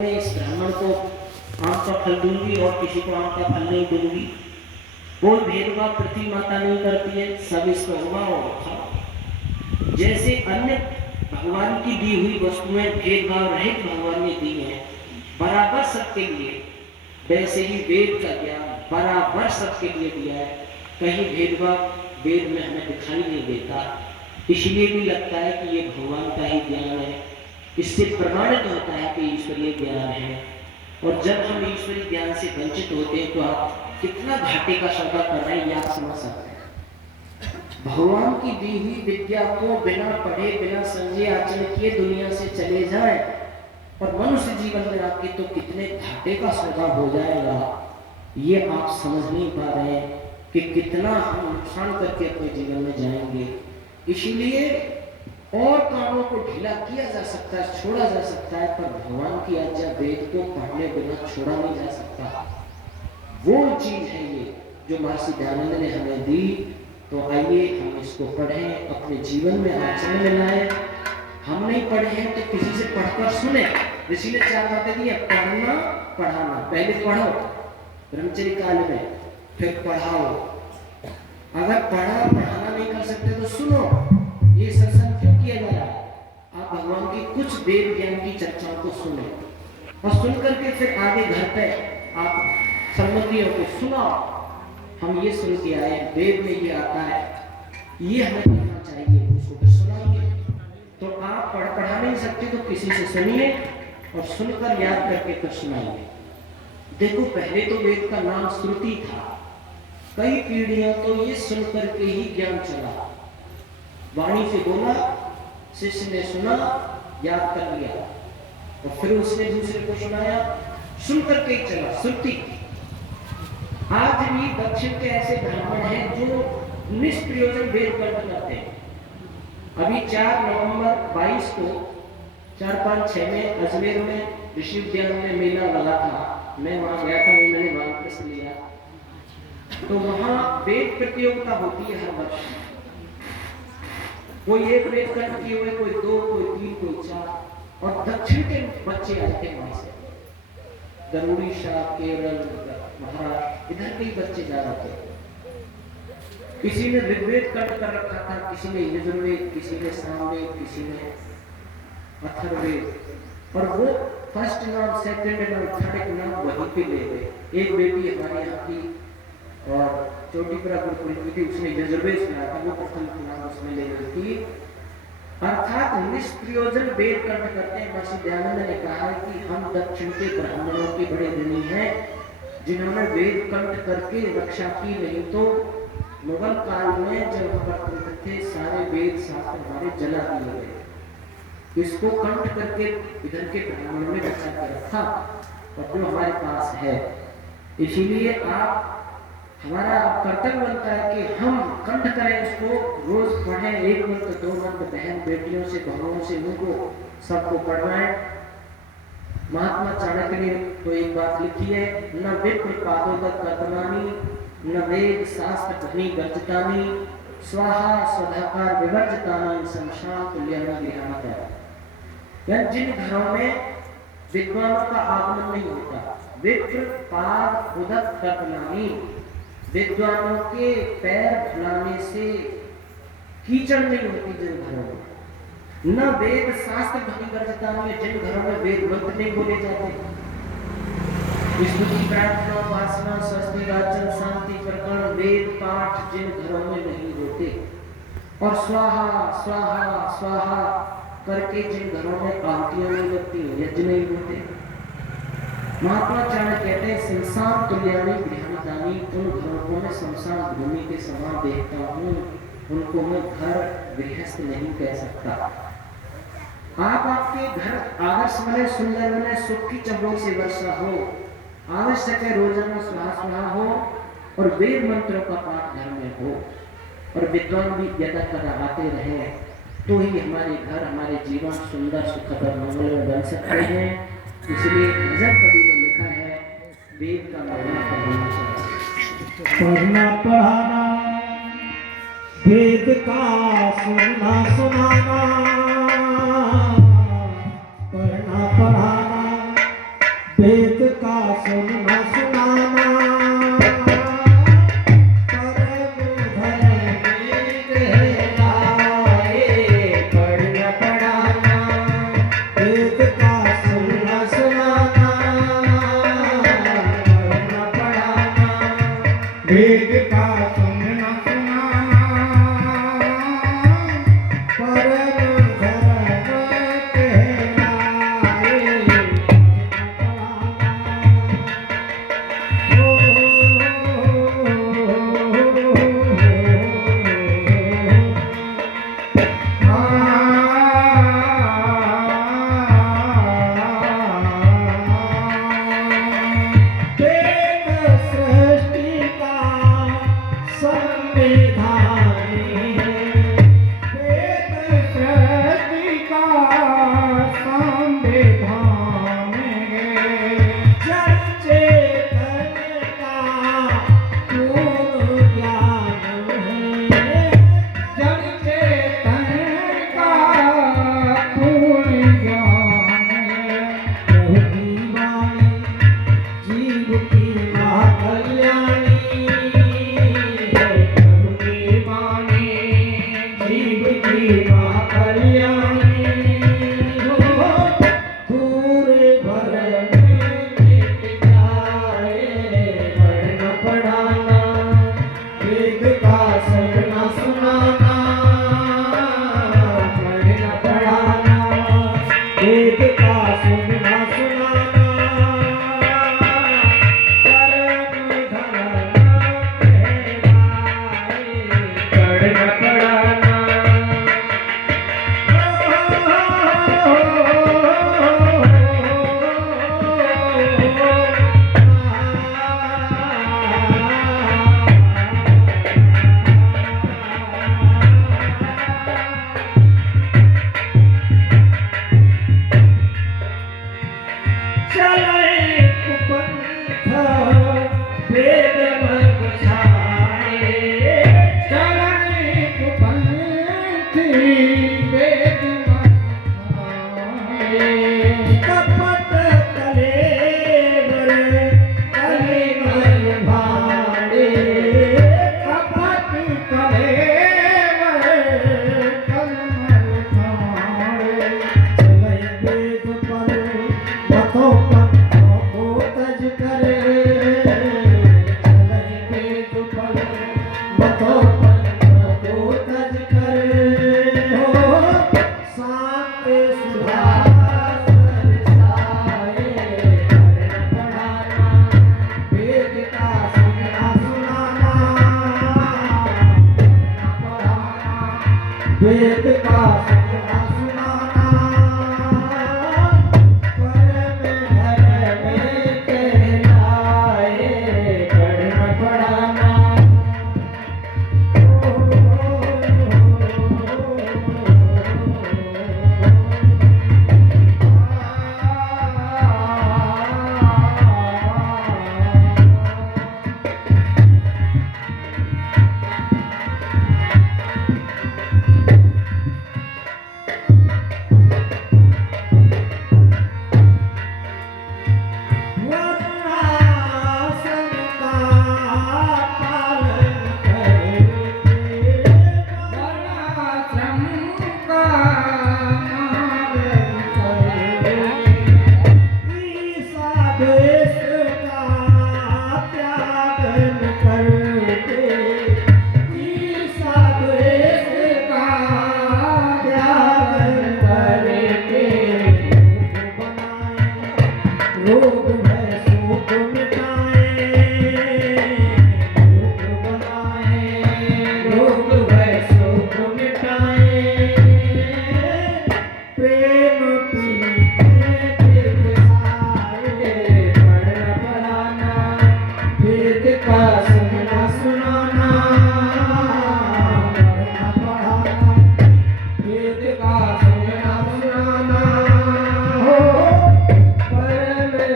मैं इस ब्राह्मण को आम का फल दूंगी और किसी को आम का फल नहीं दूंगी। कोई भेदभाव पृथ्वी माता नहीं करती है, सब इसको होगा और खाओ। जैसे अन्य भगवान की दी हुई वस्तुएं भेदभाव रहित भगवान ने दी हैं बराबर सबके लिए, वैसे ही वेद का ज्ञान बराबर सबके लिए दिया है। कहीं भेदभाव वेद में हमें दिखाई नहीं देता, इसलिए भी लगता है कि ये भगवान का ही ज्ञान है। इससे प्रमाणित होता है कि ईश्वरीय ज्ञान है। और जब हम ईश्वरीय ज्ञान से वंचित होते हैं तो आप कितना घाटे का सौदा कर रहे हैं ये आप समझ सकते हैं। भगवान की दी हुई विद्या को बिना पढ़े बिना समझे आचरण किए दुनिया से चले जाए और मनुष्य जीवन में आपके तो कितने घाटे का सौदा हो जाएगा, ये आप समझ नहीं पा रहे हैं कि कितना हम नुकसान करके अपने जीवन में जाएंगे। इसीलिए और कामों को ढीला किया जा सकता है, छोड़ा जा सकता है, पर भगवान की आज्ञा वेद को पढ़ने बिना छोड़ा नहीं जा सकता। वो चीज है ये जो महर्षि दयानंद ने हमें दी। तो आइए हम इसको पढ़ें, अपने जीवन में आचरण में लाएं। हम नहीं पढ़े हैं तो किसी से पढ़कर सुने। ऋषि ने 4 बातें दी है, पढ़ना पढ़ाना। पहले पढ़ो ब्रह्मचर्य काल में, फिर पढ़ाओ। अगर पढ़ाना नहीं कर सकते तो सुनो। ये सत्संग क्यों किया जा रहा है? आप भगवान की कुछ वेद ज्ञान की चर्चाओं को सुने और सुन करके फिर आगे घर पे आप संबंधियों को सुनाओ। हम ये सुन के आए, वेद में ये आता है, ये हमें करना चाहिए, उसको फिर सुनाइए। तो आप पढ़ा नहीं सकते तो किसी से सुनिए और सुनकर याद करके फिर सुनाइए। देखो पहले तो वेद का नाम श्रुति था, कई पीढ़ियां तो ये सुन करके ही ज्ञान चला। वाणी से बोला, शिष्य ने सुना, याद कर लिया और फिर उसने दूसरे को सुनाया, सुन करके ही चला श्रुति। आज भी दक्षिण के ऐसे ब्राह्मण हैं जो निष्प्रयोजन वेद कंठ करते हैं। अभी 4 नवंबर 22 को 4, 5, 6 में अजमेर में विश्वविद्यालय में मेला लगा था। मैं वहां गया था, मैंने वानप्रस्थ लिया। तो वहां वेद प्रतियोगिता होती है हर वर्ष। कोई 1 वेद कंठ किए हुए, कोई 2, कोई 3, कोई 4। और दक्षिण के बच्चे आए थे वहां से, उड़ीसा, केरल, महाराष्ट्र, इधर के ही बच्चे जा रहे थे। किसी ने ऋग्वेद कंठ कर रखा था, किसी ने यजुर्वेद, किसी ने सामवेद, किसी ने अथर्ववेद। और वो फर्स्ट नाम, सेकंड नाम, थर्ड नाम वहीं पे ले गए। एक बेटी हमारे यहाँ की और चोटीपुरा गुरुकुल की, उसने यजुर्वेद सुना था, वो प्रथम नाम उसमें ले गई थी। अर्थात निष्प्रयोजन वेद कंठ करते हैं। महर्षि दयानंद ने कहा कि हम दक्षिण के ब्राह्मणों के बड़े ऋणी हैं जिन्होंने वेद कंठ करके रक्षा की। नहीं तो मुगल काल में जब हम थे सारे वेद शास्त्र हमारे जला दिए गए। इसको कंठ करके इधर के ब्राह्मणों ने बचा कर रखा और जो हमारे पास है। इसीलिए हमारा कर्तव्य बनता है कि हम कंठ करें, उसको रोज पढ़ें। 1 मंत्र 2 मंत्र बहन बेटियों से, बहुओं से, उनको सबको पढ़वाएं। महात्मा चाणक्य ने तो एक बात लिखी है, न विप्र पादोदक कर्तमानी, न वेद शास्त्र ध्वनि गर्जतानी, स्वाहा स्वधाकार विवर्जतानी, शमशान तुल्यानि गृहाणः। जिन घरों में विद्वानों का आगमन नहीं होता, विप्र पाद उदक कर्तमानी, विद्वानों के पैर धुलाने से कीचड़ नहीं होती जिन घरों में, न वेद शास्त्र ध्वनि गर्जतानी, जिन घरों में वेद मंत्र नहीं बोले जाते, स्तुति प्रार्थना उपासना स्वस्ति वाचन शांति प्रकरण वेद पाठ जिन घरों में नहीं होते, और स्वाहा स्वाहा स्वाहा करके जिन घरों में आहुतियां नहीं लगती, यज्ञ नहीं होते। महात्मा चाणक्य कहते हैं, शमशान तुल्यानि गृहाणि, उन घरों को मैं शमशान भूमि के समान देखता हूँ, उनको मैं घर गृहस्थ नहीं कह सकता। आपके घर आदर्श बने, सुंदर बने, सुख की चहुओं से वर्षा हो, आवश्यक है रोजाना स्वाहा हो और वेद मंत्रों का पाठ घर में हो और विद्वान भी यदा कदा आते रहे, तो ही हमारे घर, हमारे जीवन सुंदर सुखद और मंगलमय बन सकते हैं। इसलिए भजन कवि ने लिखा है, वेद का पढ़ना पढ़ाना चाहिए। पढ़ना पढ़ाना, वेद का सुनना सुनाना, पढ़ना पढ़ाना, वेद का सुनना सुनाना परम धर्म कहलाए। पढ़ना पढ़ाना वेद का सुनना सुनाना पढ़ना पढ़ाना वेद का सुनना सुनाना परम धर्म वेद का सुनना सुनाना परम धर्म कहलाए। पढ़ना पढ़ाना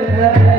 परम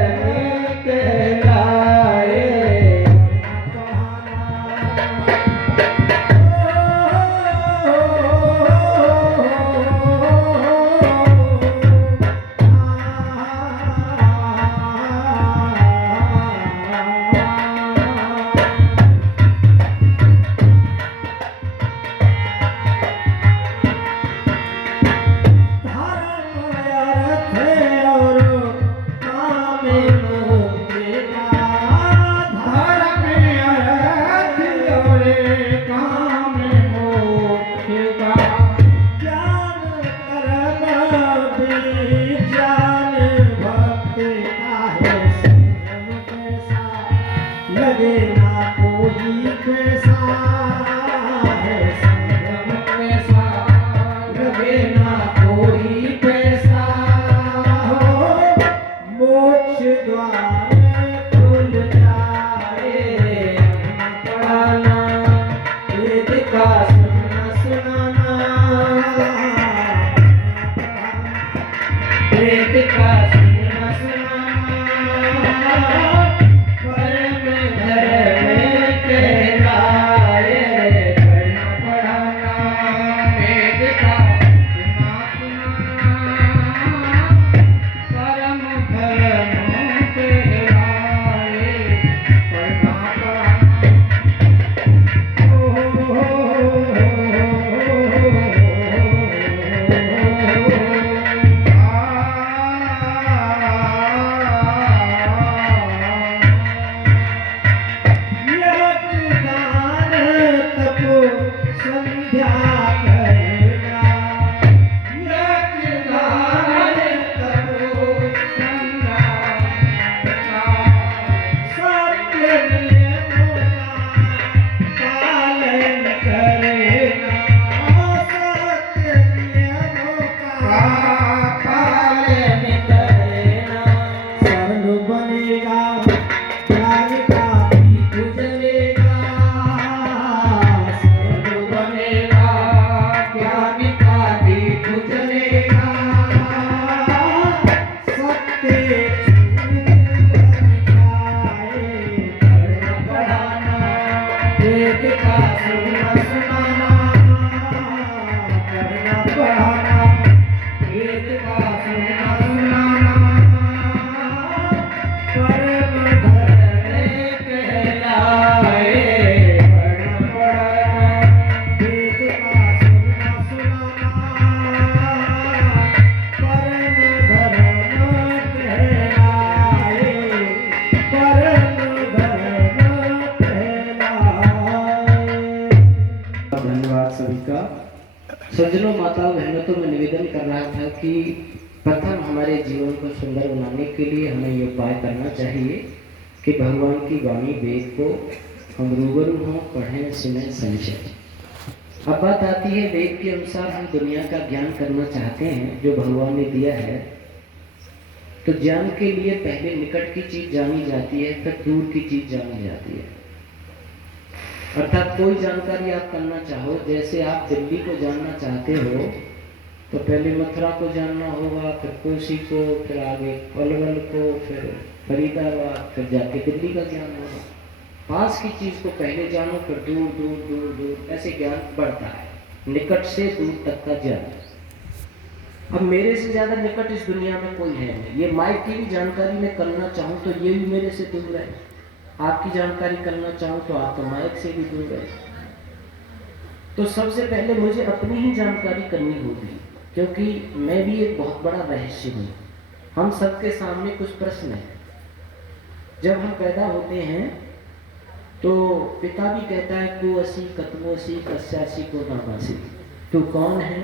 ते पढ़ना पढ़ाना वेद का सुनना सुनाना पढ़ना पढ़ाना वेद का सुनना सुनाना परम धर्म कहलाए पढ़ना पढ़ाना वेद का सुनना सुनाना परम धर्म कहलाए परम धर्म कहलाए। धन्यवाद सभी का। सज्जनों, माताओं, बहनों, तो मैं निवेदन कर रहा था कि प्रथम हमारे जीवन को सुंदर बनाने के लिए हमें ये उपाय करना चाहिए कि भगवान की वाणी वेद को हम रूबरू हों, पढ़ें, सुनें, समझें। अब बात आती है, वेद के अनुसार हम दुनिया का ज्ञान करना चाहते हैं जो भगवान ने दिया है। तो ज्ञान के लिए पहले निकट की चीज जानी जाती है, फिर दूर की चीज जानी जाती है। अर्थात कोई जानकारी आप करना चाहो, जैसे आप दिल्ली को जानना चाहते हो तो पहले मथुरा को जानना होगा, फिर कोसी को, फिर आगे पलवल को, फिर फरीदाबाद, फिर जाके दिल्ली का ज्ञान होगा। पास की चीज को पहले जानो, फिर दूर दूर दूर दूर, ऐसे ज्ञान बढ़ता है, निकट से दूर तक का ज्ञान। अब मेरे से ज्यादा निकट इस दुनिया में कोई है नहीं। ये माइक की भी जानकारी मैं करना चाहूँ तो ये भी मेरे से दूर है। आपकी जानकारी करना चाहूँ तो आप तो माइक से भी दूर है। तो सबसे पहले मुझे अपनी ही जानकारी करनी होगी, क्योंकि मैं भी एक बहुत बड़ा रहस्य हूँ। हम सबके सामने कुछ प्रश्न हैं। जब हम पैदा होते हैं तो पिता भी कहता है कुअसी कतवसी कस्यासी को नामासी, तू कौन है,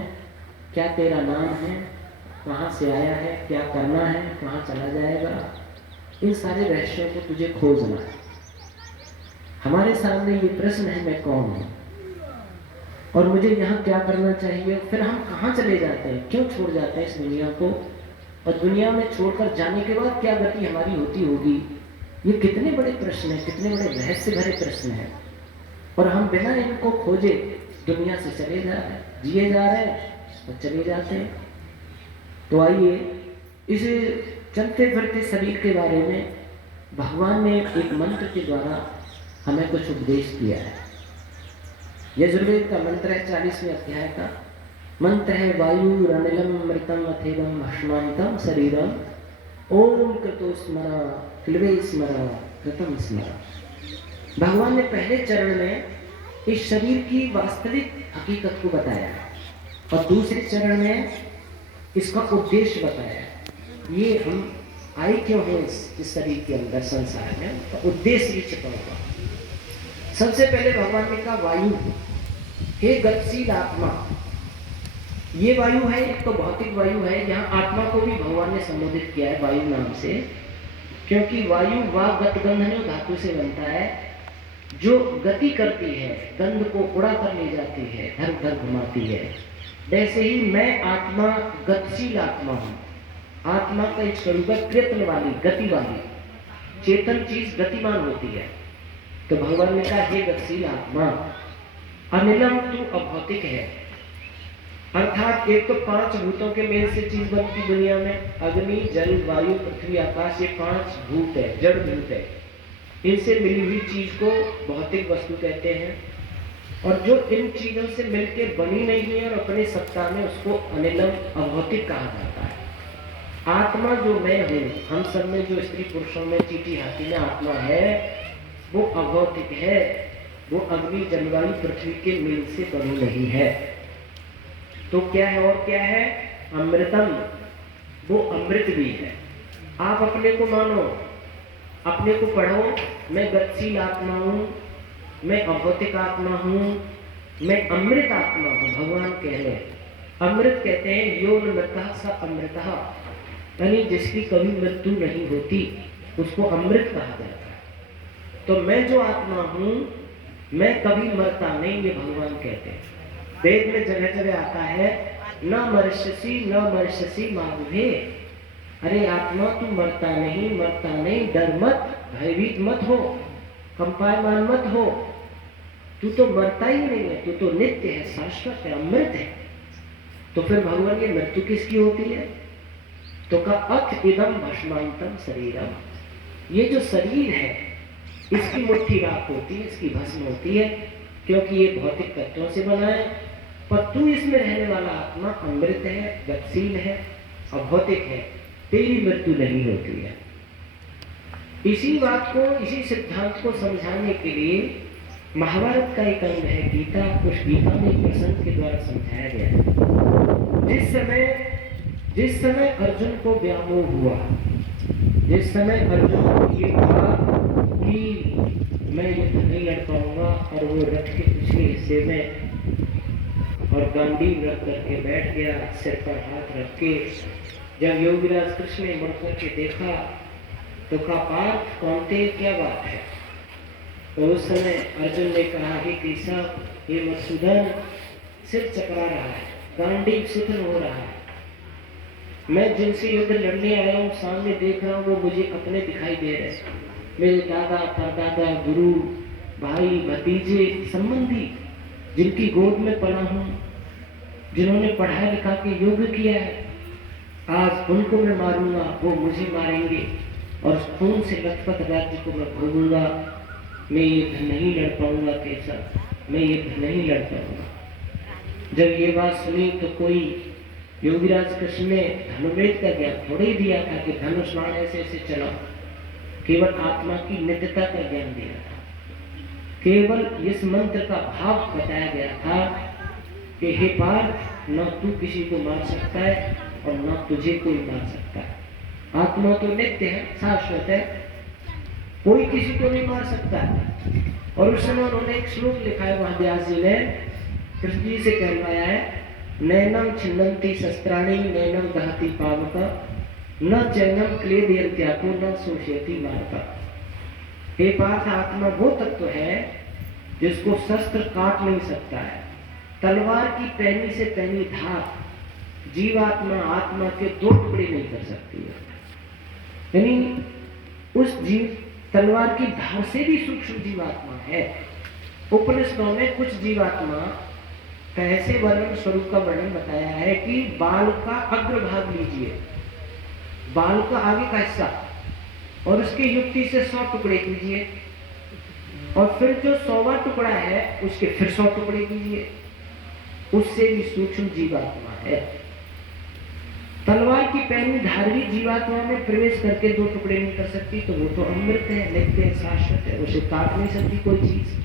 क्या तेरा नाम है, कहाँ से आया है, क्या करना है, कहाँ चला जाएगा, इन सारे रहस्यों को तुझे खोजना है। हमारे सामने ये प्रश्न है, मैं कौन हूँ और मुझे यहाँ क्या करना चाहिए। फिर हम कहाँ चले जाते हैं, क्यों छोड़ जाते हैं इस दुनिया को, और दुनिया में छोड़कर जाने के बाद क्या गति हमारी होती होगी। ये कितने बड़े प्रश्न हैं, कितने बड़े रहस्य भरे प्रश्न हैं, और हम बिना इनको खोजे दुनिया से चले जा रहे हैं, जिए जा रहे हैं और चले जाते हैं। तो आइए इस चलते फिरते शरीर के बारे में भगवान ने एक मंत्र के द्वारा हमें कुछ उपदेश दिया है। यजुर्वेद का मंत्र है, 40वें अध्याय का मंत्र है, वायु रनिलम मृतम अथेवम भस्मांतम शरीरम ओम कृतो स्मरा क्लवे स्मरा कृतम स्मरा। भगवान ने पहले चरण में इस शरीर की वास्तविक हकीकत को बताया है और दूसरे चरण में इसका उद्देश्य बताया। ये हम आए क्यों हैं इस शरीर के अंदर संसार में, तो उद्देश्य भी छिपा हुआ। सबसे पहले भगवान ने कहा वायु, हे गतिशील आत्मा। ये वायु है, एक तो भौतिक वायु है। यहाँ आत्मा को भी भगवान ने संबोधित किया है वायु नाम से, क्योंकि वायु वा गतगंधन्यो धातु से बनता है, जो गति करती है, गंध को उड़ा कर ले जाती है, धर धर घुमाती है। वैसे ही मैं आत्मा गतिशील आत्मा हूँ। आत्मा का एक स्वरूप है कृत्न वाली, गति वाली, चेतन चीज गतिमान होती है। तो भगवान ने कहा हे गतिशील आत्मा, अनिलम तू अभौतिक है। अर्थात एक तो 5 भूतों के मेल से चीज बनती दुनिया में, अग्नि जल वायु पृथ्वी आकाश, ये 5 भूत है, जड़ भूत है। इनसे मिली हुई चीज को भौतिक वस्तु कहते हैं, और जो इन चीजों से मिलकर बनी नहीं है और अपनी सत्ता में, उसको अनिलम अभौतिक कहा जाता है। आत्मा जो मैं हूँ, हम सब में जो स्त्री पुरुषों में चीटी हाथी में आत्मा है, वो अभौतिक है। वो अग्नि जलवायु पृथ्वी के मेल से बनी नहीं है। तो क्या है, और क्या है, अमृतम, वो अमृत भी है। आप अपने को मानो, अपने को पढ़ो, मैं गतिशील आत्मा हूँ, मैं अभौतिक आत्मा हूँ, मैं अमृत आत्मा हूँ। भगवान कह रहे हैं अमृत, कहते हैं यो मृतः स अमृतः, यानी जिसकी कभी मृत्यु नहीं होती उसको अमृत कहा जाता है। तो मैं जो आत्मा हूँ, मैं कभी मरता नहीं, ये भगवान कहते हैं। वेद में जगह जगह आता है न मर्ष्यसि न मर्ष्यसि माधुहे। अरे आत्मा तू मरता नहीं, मरता नहीं, डर मत, भयभीत मत हो, कंपायमान मत हो, तू तो मरता ही नहीं है, तू तो नित्य है, शाश्वत है, अमृत है। तो फिर भगवान ये मृत्यु किसकी होती है? तो का अथ इदम भस्मांतम शरीरम, ये जो शरीर है इसकी मुट्ठी राख होती है, इसकी भस्म होती है, क्योंकि ये भौतिक तत्वों से बना है। पर तू इसमें रहने वाला आत्मा अमृत है, गतिशील है, अभौतिक है, तेरी मृत्यु नहीं होती है। इसी बात को, इसी सिद्धांत को समझाने के लिए महाभारत का एक अंग है गीता। उस गीता में एक प्रसंग के द्वारा समझाया गया है। जिस समय अर्जुन को व्यामोह हुआ, जिस समय अर्जुन को ये कहा कि मैं युद्ध नहीं लड़ पाऊंगा, और वो रथ के पिछले हिस्से में और गांडीव रख करके बैठ गया, सिर पर हाथ रख के। जब योगीराज कृष्ण ने मुड़ करके देखा तो कहा, पार्थ कौनते, क्या बात है? तो उस समय अर्जुन ने कहा, हे कृष्ण, हे मधुसूदन, सिर चकरा रहा है, गांडीव शिथिल हो रहा है, मैं जिनसे युद्ध लड़ने आया हूँ सामने देख रहा हूँ वो मुझे अपने दिखाई दे रहे हैं, मेरे दादा परदादा, गुरु, भाई, भतीजे, संबंधी, जिनकी गोद में पढ़ा हूँ, जिन्होंने पढ़ा लिखा के योग किया है, आज उनको मैं मारूंगा, वो मुझे मारेंगे, और खून से लथपथ राज्य को मैं भोगूंगा। मैं युद्ध नहीं लड़ पाऊंगा केशव, मैं युद्ध नहीं लड़ पाऊंगा। जब ये बात सुनी तो कोई योगीराज कृष्ण ने धनुर्वेद का ज्ञान थोड़े ही दिया था कि धनुष बाण ऐसे ऐसे चलाओ, केवल आत्मा की नित्यता का ज्ञान दिया था। केवल इस मंत्र का भाव बताया गया था कि हे पार्थ, न तू किसी को मार सकता है और न तुझे कोई मार सकता है। आत्मा तो नित्य है, शाश्वत है, कोई किसी को नहीं मार सकता है। और उस समय उन्होंने एक श्लोक लिखा है, वहां व्यास जी ने कृष्ण जी से कहलवाया है, नैनम छिन्नन्ति शस्त्राणि नैनम दहति पावका न चैनम क्लेदयन्त्याको न शोषयति मारका। हे पार्थ, आत्मा वो तत्व है जिसको शस्त्र काट नहीं सकता है, तलवार की पैनी से पैनी धार जीवात्मा आत्मा के दो टुकड़े नहीं कर सकती है। यानी उस जीव तलवार की धार से भी सूक्ष्म जीवात्मा है। उपनिषदों में कुछ जीवात्मा कैसे वर्णन स्वरूप का वर्णन बताया है कि बाल का अग्रभाग लीजिए, बाल का आगे का हिस्सा, और उसकी युक्ति से 100 टुकड़े कीजिए, और फिर जो 100वां टुकड़ा है उसके फिर 100 टुकड़े कीजिए, उससे भी सूक्ष्म जीवात्मा है। तलवार की पैनी धार भी जीवात्मा में प्रवेश करके 2 टुकड़े नहीं कर सकती, तो वो तो अमृत है, नित्य है, शाश्वत है, उसे काट नहीं सकती कोई चीज।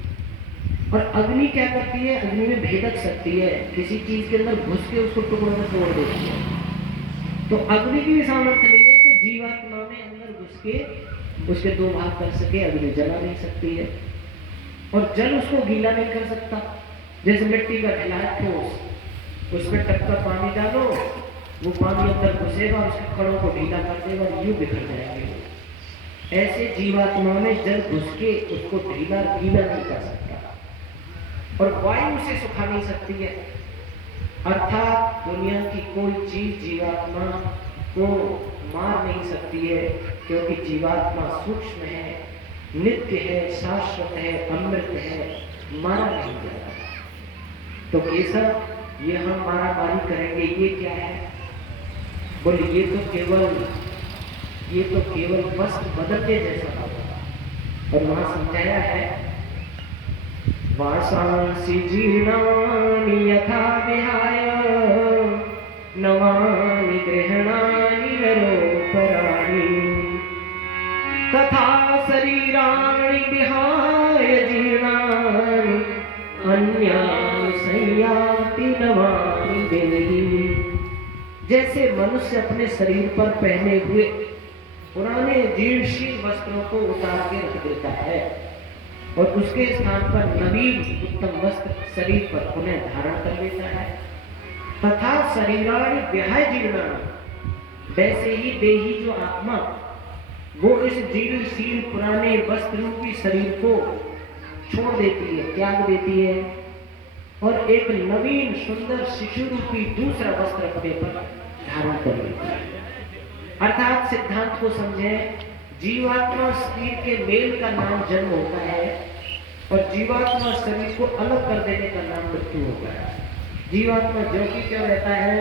और अग्नि क्या करती है? अग्नि में भेदक सकती है, किसी चीज के अंदर घुस के उसको टुकड़ों में तोड़ देती है। तो अग्नि की भी सामर्थ्य नहीं है कि जीवात्मा में अंदर घुस के उसके 2 भाग कर सके। अग्नि जला नहीं सकती है, और जल उसको गीला नहीं कर सकता। जैसे मिट्टी का ढिला है ठोस, उसमें टपका पानी डालो, वो पानी अंदर घुसेगा और उसके कणों को ढीला कर देगा और यूं बिखर जाएंगे। ऐसे जीवात्मा में जल घुस के उसको ढीला गीला नहीं कर सकता, और वायु से सुखा नहीं सकती है। अर्थात दुनिया की कोई चीज जीवात्मा को मार नहीं सकती है, क्योंकि जीवात्मा सूक्ष्म है, नित्य है, शाश्वत है, अमृत है, मारा नहीं जाता। तो केशव, ये हम मारामारी करेंगे, ये क्या है? बोले ये तो केवल वस्त्र बदलने जैसा होगा। और वहां समझाया है, वासांसि जीर्णानि यथा विहाय नवानि गृह्णानि नरोपराणि तथा शरीराणि विहाय जीर्णानि अन्यानि संयाति नवानि देहि। जैसे मनुष्य अपने शरीर पर पहने हुए पुराने जीर्णशील वस्त्रों को उतार के रख देता है और उसके स्थान पर नवीन उत्तम वस्त्र शरीर पर पुनः धारण कर लेता है। तथा शरीराणि विहाय जीर्णानि, वैसे ही देही जो आत्मा, वो इस जीर्णशील पुराने वस्त्र रूपी शरीर को छोड़ देती है, त्याग देती है, और एक नवीन सुंदर शिशु रूपी दूसरा वस्त्र अपने पर धारण कर लेती है। अर्थात सिद्धांत को समझें, जीवात्मा शरीर के मेल का नाम जन्म होता है, और जीवात्मा शरीर को अलग कर देने का नाम मृत्यु होता है। जीवात्मा जो कि क्या रहता है,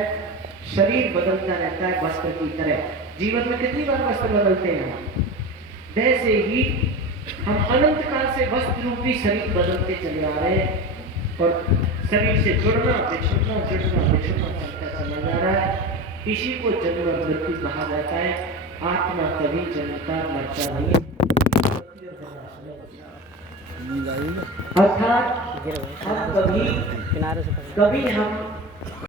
शरीर बदलता रहता है वस्त्र की तरह। जीवन में कितनी बार वस्त्र बदलते हैं हम? वैसे ही हम अनंत काल से वस्त्र रूपी शरीर बदलते चले आ रहे हैं और शरीर से जुड़ना बिछुड़ना चलता चला जा रहा है। इसी को जन्म और मृत्यु कहा जाता है। आत्मा कभी जन्मता मरता नहीं है। अर्थात हम कभी हम